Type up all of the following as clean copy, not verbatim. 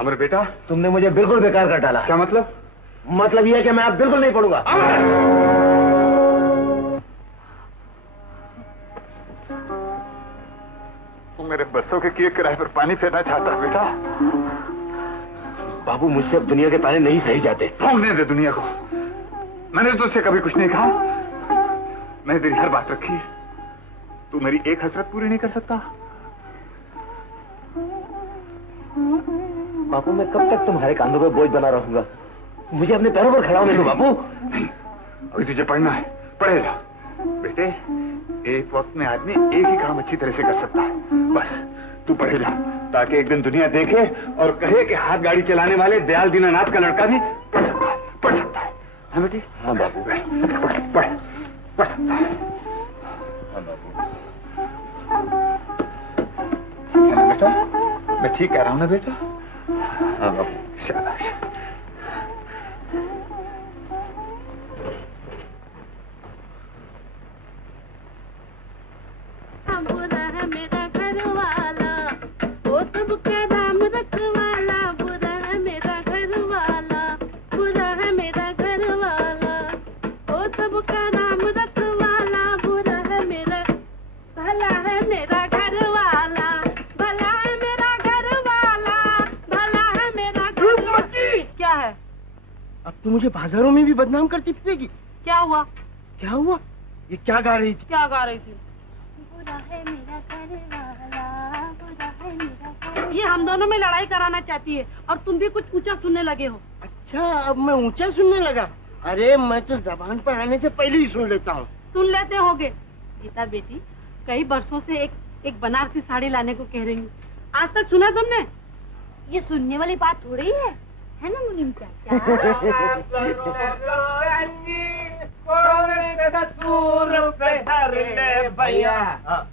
अमर बेटा, तुमने मुझे बिल्कुल बेकार कर डाला। क्या मतलब? मतलब यह है कि मैं अब बिल्कुल नहीं पढ़ूंगा। तू मेरे बरसों के किए किराए पर पानी फेरना चाहता है बेटा? बाबू, मुझसे अब दुनिया के ताने नहीं सही जाते। भोंकने दे दुनिया को। मैंने तुझसे कभी कुछ नहीं कहा। मैंने तेरी हर बात रखी है। तू मेरी एक हसरत पूरी नहीं कर सकता? बापू, मैं कब तक तुम्हारे कांधों पे बोझ बना रहूंगा? मुझे अपने पैरों पर खड़ा होने दो बापू। नहीं, अभी तुझे पढ़ना है, पढ़े जा। बेटे, एक वक्त में आदमी एक ही काम अच्छी तरह से कर सकता है। बस तू पढ़े जा, ताकि एक दिन दुनिया देखे और कहे कि हाथ गाड़ी चलाने वाले दयाल दीनानाथ का लड़का भी पढ़ सकता है, पढ़ सकता है। हाँ बेटे? हाँ बापू। पढ़ सकता है। हाँ बापू। है ना बेटा? मैं ठीक कह रहा हूँ ना बेटा? हाँ बापू। शाबाश। बुरा है मेरा घर वाला, वो सबका नाम रखवाला। बुरा है मेरा घर वाला, बुरा है मेरा घर वाला, वो सबका नाम रखवाला। बुरा है मेरा, भला है मेरा घर वाला, भला है मेरा घर वाला, भला है मेरा घर वाला। क्या है? अब तो मुझे बाजारों में भी बदनाम करती फिरेगी। क्या हुआ? क्या हुआ? ये क्या गा रही थी? क्या गा रही थी? बुरा है मेरा घर वाला, बुरा है मेरा घर। ये हम दोनों में लड़ाई कराना चाहती है और तुम भी कुछ ऊंचा सुनने लगे हो। अच्छा, अब मैं ऊंचा सुनने लगा। अरे मैं तो जबान पर आने से पहले ही सुन लेता हूँ। सुन लेते होगे। गीता बेटी, कई बरसों से एक बनारसी साड़ी लाने को कह रही हूँ, आज तक सुना तुमने? ये सुनने वाली बात थोड़ी है ना मुनीम चाचा? भैया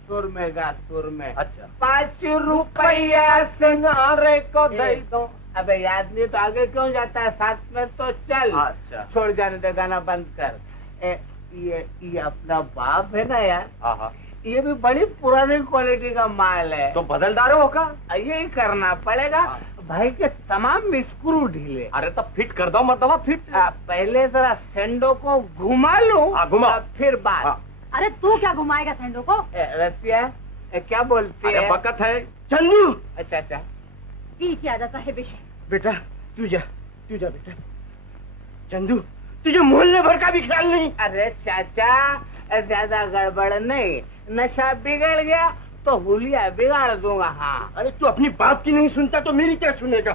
सुर में गा, सुर में। अच्छा। 5 रुपया सिंगारे को दे दो। अबे याद नहीं तो आगे क्यों जाता है? साथ में तो चल। अच्छा। छोड़ जाने दे, गाना बंद कर। ये अपना बाप है ना यार, हाँ, ये भी बड़ी पुरानी क्वालिटी का माल है। तो बदल डालो का? यही करना पड़ेगा। भाई के तमाम स्क्रू ढीले। अरे तो फिट कर दो, मतलब फिट। पहले जरा सेंडो को घुमा लूं, घुमा, फिर बात। अरे तू क्या घुमाएगा सेंडो को? रसिया क्या बोलती है? बकत है। चंदू। अच्छा अच्छा, पी के आ जाता है बेशक। बेटा तू जा बेटा। चंदू, तुझे मोहल्ले भर का भी ख्याल नहीं? अरे चाचा, ज्यादा गड़बड़ नहीं। नशा बिगड़ गया तो हुलिया बिगाड़ दूंगा। हाँ। अरे तू अपनी बात की नहीं सुनता तो मेरी क्या सुनेगा?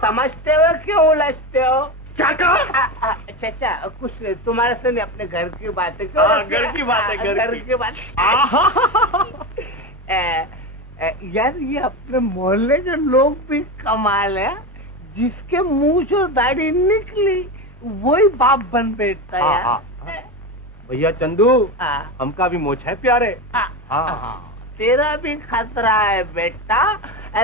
समझते हो क्यों उलझते हो? क्या कहा? चाचा कुछ नहीं, तुम्हारे से नहीं, अपने घर की बातें। घर की बातें, घर की बात। यार ये अपने मोहल्ले के लोग भी कमाल है। जिसके मुंह से दाढ़ी निकली वही बाप बन बैठता है यार। भैया चंदू, हमका भी मोछ है प्यारे। तेरा भी खतरा है बेटा।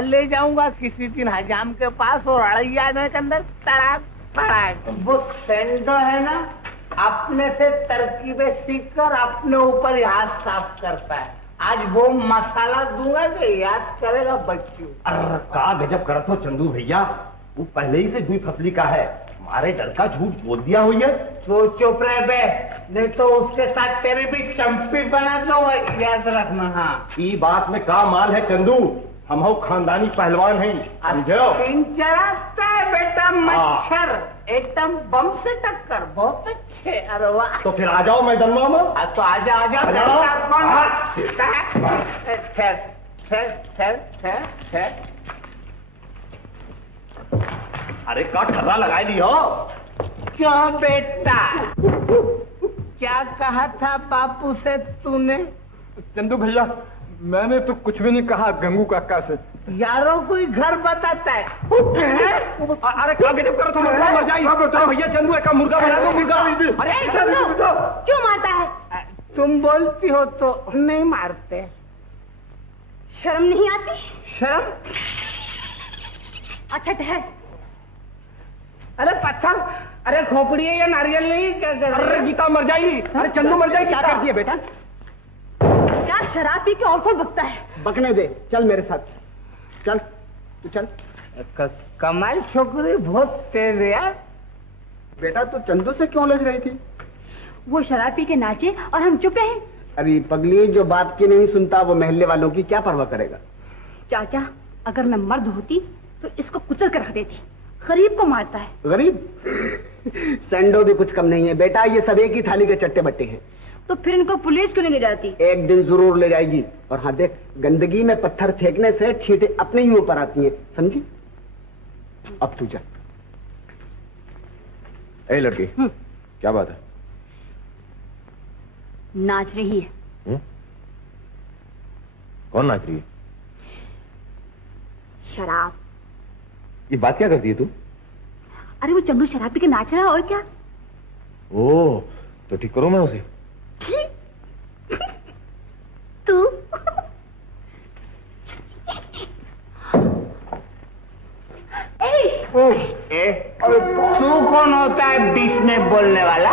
ले जाऊंगा किसी दिन हजाम के पास और अड़ैया के अंदर तड़ाक तड़ाक। वो सेंडो है ना, अपने से तरकीबें सीख कर अपने ऊपर ही हाथ साफ करता है। आज वो मसाला दूंगा कि याद करेगा बच्चू। अरे का गजब करत हो चंदू भैया, वो पहले ही से जुई फसली का है। हमारे डर का झूठ बोल दिया हुई है। तो चुप रहे बे, नहीं तो उसके साथ तेरी भी चंपी बना दो, याद रखना। हाँ, ये बात में का माल है चंदू, हम हो खानदानी पहलवान हैं, समझो। पिंजराता है बेटा मच्छर, एकदम बम से टक्कर। बहुत अच्छे। अरे वाह, तो फिर आ जाओ मैदान में। तो आजा आजा। अरे का ठर्रा लगाई दी हो? क्यों बेटा, क्या कहा था बापू से तूने? चंदू भैया, मैंने तो कुछ भी नहीं कहा गंगू काका से। यारों कोई घर बताता है। अरे क्या गजब करो, तुम मर जाइए भैया। चंदू का मुर्गा बना दो, मुर्गा। अरे चंदू क्यों मारता है? तुम बोलती हो तो नहीं मारते। शर्म नहीं आती? शर्म? अच्छा ठहर। अरे पत्थर, अरे खोपड़ी है या नारियल नहीं? क्या कर रही है? अरे गीता मर जाएगी। अरे चंदू मर जाएगी। क्या करती है बेटा? क्या शराब पी के और कौन बकता है? बकने दे, चल मेरे साथ। चल तू चल। कमाल छोकरी बहुत तेज है यार। बेटा तू चंदू से क्यों लग रही थी? वो शराब पी के नाचे और हम चुप रहे। अरे पगली, जो बात की नहीं सुनता वो मोहल्ले वालों की क्या परवाह करेगा? चाचा, अगर मैं मर्द होती तो इसको कुचल कर रख देती। गरीब को मारता है। गरीब? संडो भी कुछ कम नहीं है बेटा, ये सब एक ही थाली के चट्टे बट्टे हैं। तो फिर इनको पुलिस क्यों नहीं ले जाती? एक दिन जरूर ले जाएगी। और हाँ देख, गंदगी में पत्थर फेंकने से छींटे अपने ही ऊपर आती हैं, समझी? अब तू जा। ए लड़की, क्या बात है? नाच रही है। कौन नाच रही है? शराब। ये बात क्या करती है तू? अरे वो चंदू शराब पी के नाच रहा है और क्या। ओ, तो ठीक करो मैं उसे। तू तू कौन होता है बीच में बोलने वाला?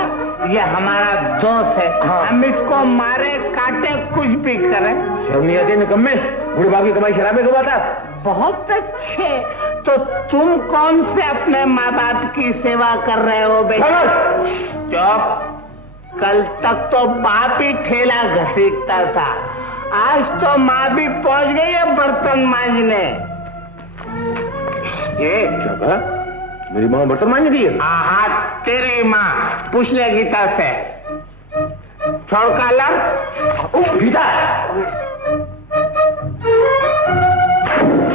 ये हमारा दोस्त है। हाँ। हम इसको मारे काटे कुछ भी करें। शर्म नहीं आती निकम्मे? बूढ़े बाप की कमाई शराबे को बाता। बहुत अच्छे। तो तुम कौन से अपने माँ बाप की सेवा कर रहे हो बेटा? चुप। कल तक तो बाप ही ठेला घसीटता था, आज तो माँ भी पहुंच गई है बर्तन मांजने। ये क्या? मेरी माँ बर्तन मांज रही है? हाँ, तेरी माँ। पूछ ले गीता से। छोड़ कालर। गीता,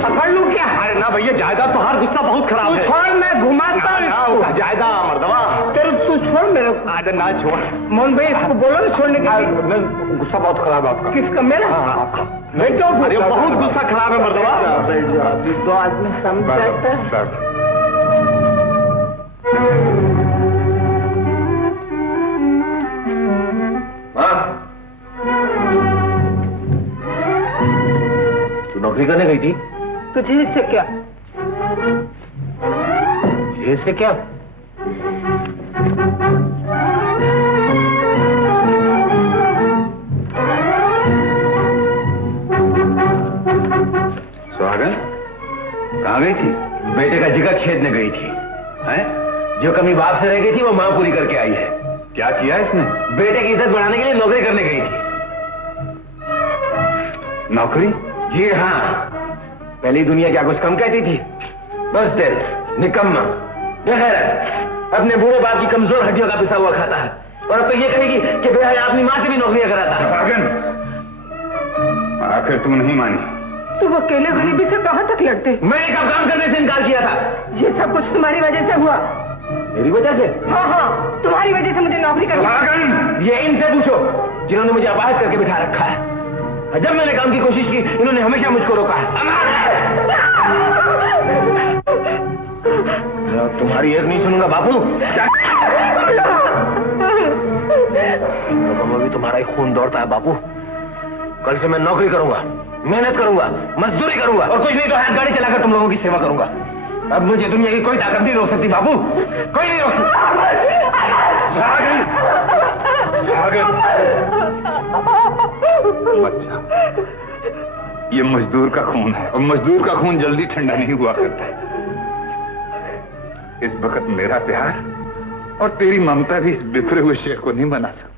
पकड़ लू क्या? अरे ना भैया, जायदाद तो हर गुस्सा बहुत खराब है। छोड़, मैं घुमाता हूँ। जायदाद मर्दवा। तेरे तू छोड़ मेरे को। अरे ना छोड़। मोहन भाई इसको बोलो ना छोड़ने के लिए। गुस्सा बहुत खराब है आपका। किसका? मेरा? नहीं तो बहुत गुस्सा खराब है मर्दवा। दो आदमी समझते हैं। तू नौकरी करने गई थी? तुझे इससे क्या? इससे क्या? सुहागन कहाँ गई थी? बेटे का जिगर छेदने गई थी। हैं? जो कमी बाप से रह गई थी वो मां पूरी करके आई है। क्या किया इसने? बेटे की इज्जत बढ़ाने के लिए नौकरी करने गई थी। नौकरी? जी हाँ। पहली दुनिया क्या कुछ कम कहती थी? बस दिल निकम्मा बेगैरत अपने बूढ़े बाप की कमजोर हड्डियों का पिसा हुआ खाता है, और अब तो ये कहेगी कि बेहया अपनी मां से भी नौकरियां कराता है। आखिर तुम नहीं मानी? तुम अकेले गरीबी से कहां तक लड़ते? मैं एक काम करने से इनकार किया था। ये सब कुछ तुम्हारी वजह से हुआ। मेरी वजह से? हाँ, तुम्हारी वजह से मुझे नौकरी करनी। ये इनसे पूछो जिन्होंने मुझे अपाहिज करके बिठा रखा है। जब मैंने काम की कोशिश की इन्होंने हमेशा मुझको रोका है। तुम्हारी एक नहीं सुनूंगा बापू। अभी तुम्हारा ही खून दौड़ता है बापू। कल से मैं नौकरी करूंगा, मेहनत करूंगा, मजदूरी करूंगा, और कुछ नहीं तो हाथ गाड़ी चलाकर तुम लोगों की सेवा करूंगा। अब मुझे दुनिया की कोई ताकत नहीं रोक सकती बाबू, कोई नहीं रोक बच्चा, ये मजदूर का खून है और मजदूर का खून जल्दी ठंडा नहीं हुआ करता है। इस वक्त मेरा प्यार और तेरी ममता भी इस बिखरे हुए शेर को नहीं बना सकती।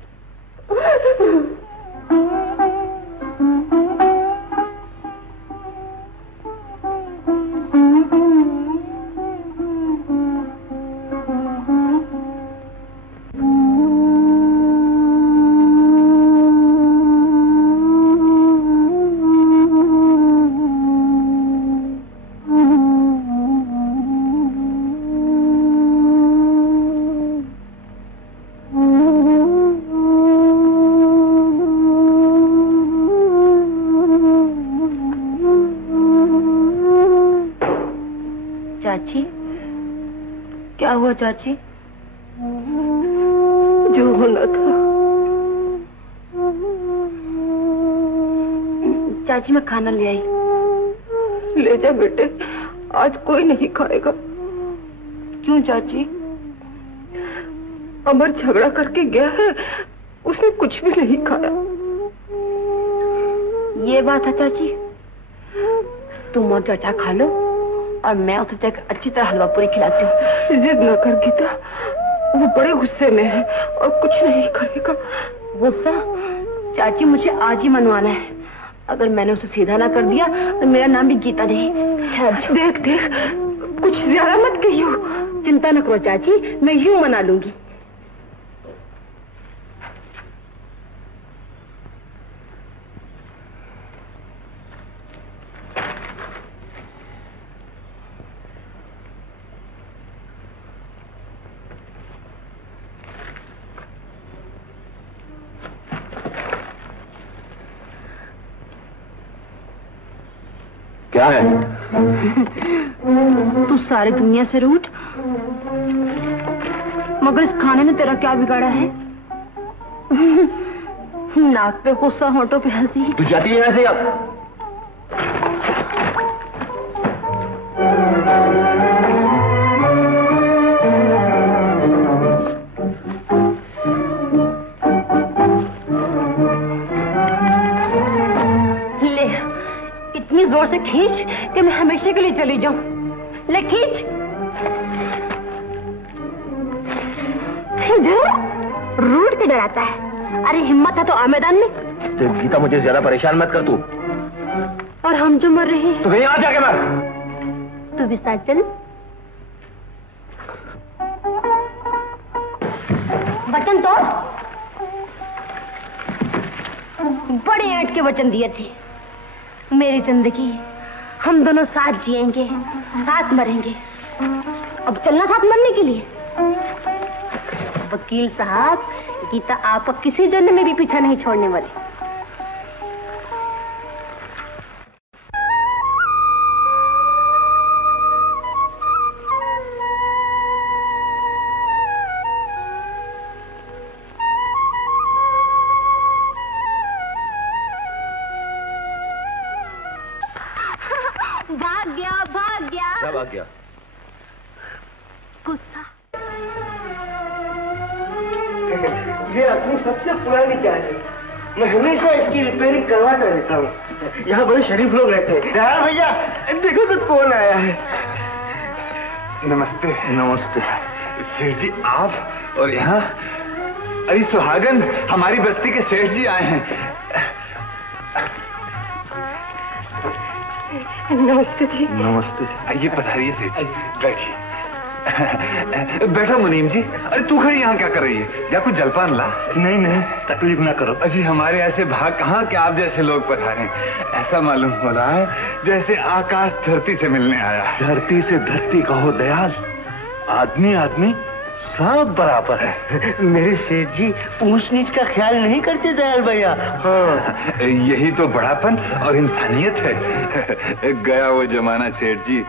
क्या हुआ चाची? जो होना था। चाची मैं खाना ले आई। ले जा बेटे, आज कोई नहीं खाएगा। क्यों चाची? अमर झगड़ा करके गया है, उसने कुछ भी नहीं खाया। ये बात है चाची, तुम और चाचा खा लो और मैं उसे जाकर अच्छी तरह हलवा पूरी खिलाती हूँ। जिद न कर गीता, वो बड़े गुस्से में है और कुछ नहीं करेगा। गुस्सा? चाची मुझे आज ही मनवाना है। अगर मैंने उसे सीधा ना कर दिया तो मेरा नाम भी गीता नहीं। देख देख, कुछ ज्यादा मत कहियो। चिंता न करो चाची, मैं यूं मना लूंगी। क्या है? तू सारी दुनिया से रूठ, मगर इस खाने ने तेरा क्या बिगाड़ा है? नाक पे गुस्सा, होंठों पे हंसी। तू जाती है यहाँ से अब? जोर से खींच कि मैं हमेशा के लिए चली जाऊं। ले खींच। रूट के डराता है। अरे हिम्मत है तो आ मैदान में। तो गीता मुझे ज्यादा परेशान मत कर तू। और हम जो मर रहे हैं तो कहीं आ जाके मर। तू भी साथ चल। वचन तो बड़े ऐट के वचन दिए थे। मेरी जिंदगी हम दोनों साथ जिएंगे, साथ मरेंगे। अब चलना साथ मरने के लिए। वकील साहब, गीता आपको किसी जन्म में भी पीछा नहीं छोड़ने वाली। भाग गया। गुस्सा। ये अपनी सबसे पुरानी कार है। मैं हमेशा इसकी रिपेयरिंग करवाता रहता हूँ। यहाँ बड़े शरीफ लोग रहते हैं। यार भैया देखो तो कौन आया है। नमस्ते। नमस्ते सेठ जी, आप और यहाँ? अरे सुहागन, हमारी बस्ती के सेठ जी आए हैं। नमस्ते जी। नमस्ते। आइए पधारिए सेठ जी, बैठिए। बैठो मुनीम जी। अरे तू खड़ी यहाँ क्या कर रही है? जा कुछ जलपान ला। नहीं नहीं, तकलीफ ना करो। अजी हमारे ऐसे भाग कहाँ कि आप जैसे लोग पधारे। ऐसा मालूम हो रहा है जैसे आकाश धरती से मिलने आया है। धरती से धरती कहो दयाल, आदमी आदमी सब बराबर है। मेरे सेठ जी ऊंच नीच का ख्याल नहीं करते दयाल भैया। हाँ, यही तो बड़ापन और इंसानियत है। गया वो जमाना सेठ जी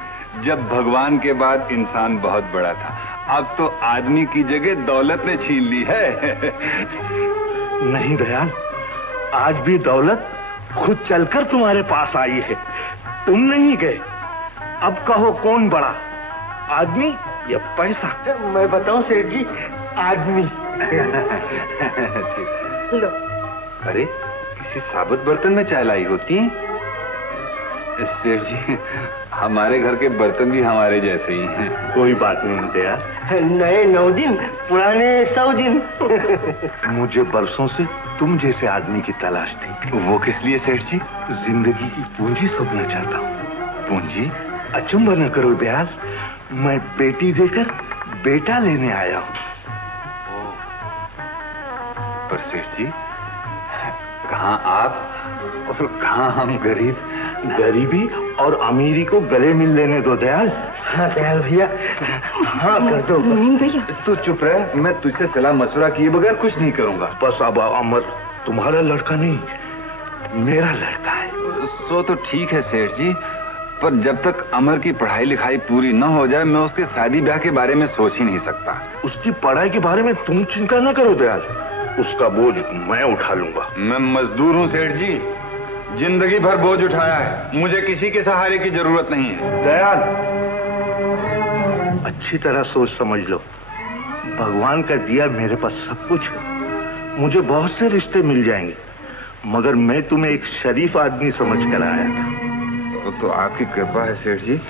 जब भगवान के बाद इंसान बहुत बड़ा था। अब तो आदमी की जगह दौलत ने छीन ली है। नहीं दयाल, आज भी दौलत खुद चलकर तुम्हारे पास आई है, तुम नहीं गए। अब कहो कौन बड़ा, आदमी या पैसा? मैं बताऊं सेठ जी, आदमी। लो। अरे किसी साबुत बर्तन में चाय लाई होती है। सेठ जी, हमारे घर के बर्तन भी हमारे जैसे ही हैं। कोई बात नहीं दया। नए 9 दिन, पुराने 100 दिन। मुझे बरसों से तुम जैसे आदमी की तलाश थी। वो किस लिए सेठ जी? जिंदगी की पूंजी सोचना चाहता हूँ। पूंजी? अचंभा न करो दयाल, मैं बेटी देकर बेटा लेने आया हूँ। पर सेठ जी, कहाँ आप और कहाँ हम गरीब। गरीबी और अमीरी को गले मिल लेने दो दयाल। हाँ दयाल भैया, हाँ कर दो। भैया तू चुप रह, मैं तुझसे सलाह मशवरा किए बगैर कुछ नहीं करूंगा। बस अब अमर तुम्हारा लड़का नहीं, मेरा लड़का है। सो तो ठीक है सेठ जी, पर जब तक अमर की पढ़ाई लिखाई पूरी न हो जाए मैं उसके शादी ब्याह के बारे में सोच ही नहीं सकता। उसकी पढ़ाई के बारे में तुम चिंता न करो दयाल, उसका बोझ मैं उठा लूंगा। मैं मजदूर हूँ सेठ जी, जिंदगी भर बोझ उठाया है, मुझे किसी के सहारे की जरूरत नहीं है। दयाल, अच्छी तरह सोच समझ लो, भगवान का दिया मेरे पास सब कुछ है। मुझे बहुत से रिश्ते मिल जाएंगे, मगर मैं तुम्हें एक शरीफ आदमी समझ कर आया था। तो आपकी कृपा है सेठ जी।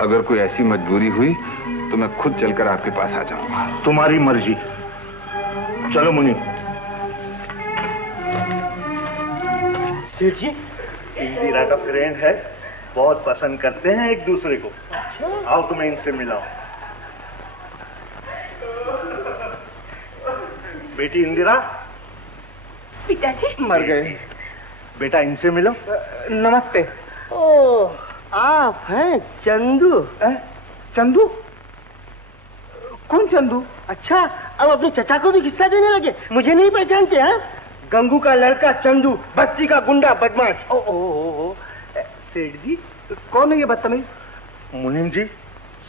अगर कोई ऐसी मजबूरी हुई तो मैं खुद चलकर आपके पास आ जाऊंगा। तुम्हारी मर्जी। चलो मुनि। सेठ जी, इंदिरा का फ्रेंड है, बहुत पसंद करते हैं एक दूसरे को। आओ तुम्हें इनसे मिलाओ। बेटी इंदिरा। पिताजी मर गए। बेटा इनसे मिलो। नमस्ते। ओ, आप हैं चंदू? चंदू? कौन चंदू? अच्छा, अब अपने चचा को भी किस्सा देने लगे। मुझे नहीं पहचानते? हैं गंगू का लड़का चंदू, बस्ती का गुंडा बदमाश। ओ सेठ जी, कौन है ये बदतमीज? मुनीम जी,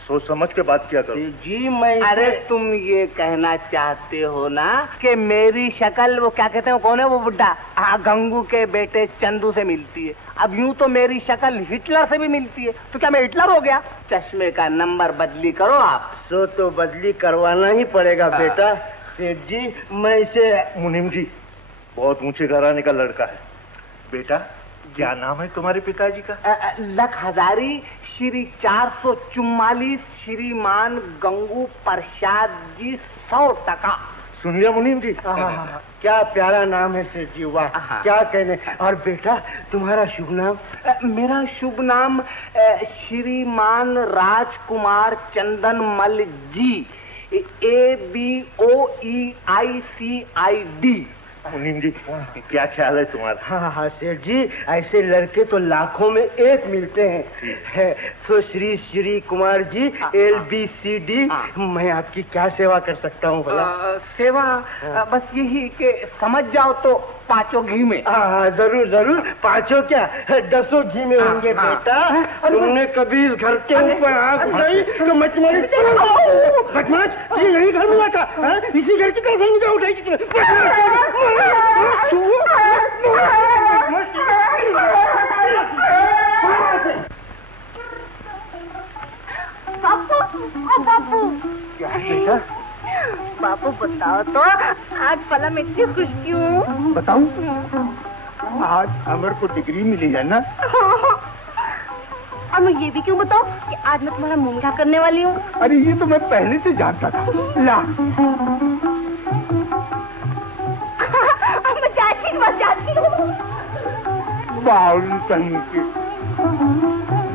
सोच समझ के बात किया करो। जी मैं अरे तुम ये कहना चाहते हो ना कि मेरी शक्ल, वो क्या कहते हैं, कौन है वो बुड्ढा, हाँ, गंगू के बेटे चंदू से मिलती है। अब यूं तो मेरी शक्ल हिटलर से भी मिलती है, तो क्या मैं हिटलर हो गया? चश्मे का नंबर बदली करो आप। सो तो बदली करवाना ही पड़ेगा बेटा। सेठ जी, मैं इसे। मुनीम जी, बहुत ऊंचे घराने का लड़का है। बेटा, क्या नाम है तुम्हारे पिताजी का? लख हजारी श्री 444 श्रीमान गंगू प्रसाद जी 100%। सुन लिया मुनीम जी? क्या प्यारा नाम है सेठ जी, वाह क्या कहने। और बेटा, तुम्हारा शुभ नाम? मेरा शुभ नाम श्रीमान राजकुमार चंदन मल जी, ABOEICID। मुनीम जी, क्या ख्याल है तुम्हारा? हाँ हाँ सेठ जी, ऐसे लड़के तो लाखों में एक मिलते हैं। तो श्री श्री कुमार जी, LBCD, मैं आपकी क्या सेवा कर सकता हूँ भला? सेवा बस यही कि समझ जाओ तो 5 घी में। हाँ जरूर जरूर, 5 क्या 10 घी में होंगे बेटा। तुमने कभी इस घर के ऊपर आंख उठाई तो मैं तुम्हारी बदमाश, ये यही घर मिला था, इसी घर की तरफ मुझे उठाई। बापू, क्या बेटा? बापू बताओ तो, आज भला मैं इतनी खुश क्यों? बताऊं? आज अमर को डिग्री मिली है ना। और मैं ये भी क्यों बताऊं कि आज मैं तुम्हारा मुंह मीठा करने वाली हूँ? अरे ये तो मैं पहले से जानता था। ला मैं चाची के पास जाती हूँ। बाउल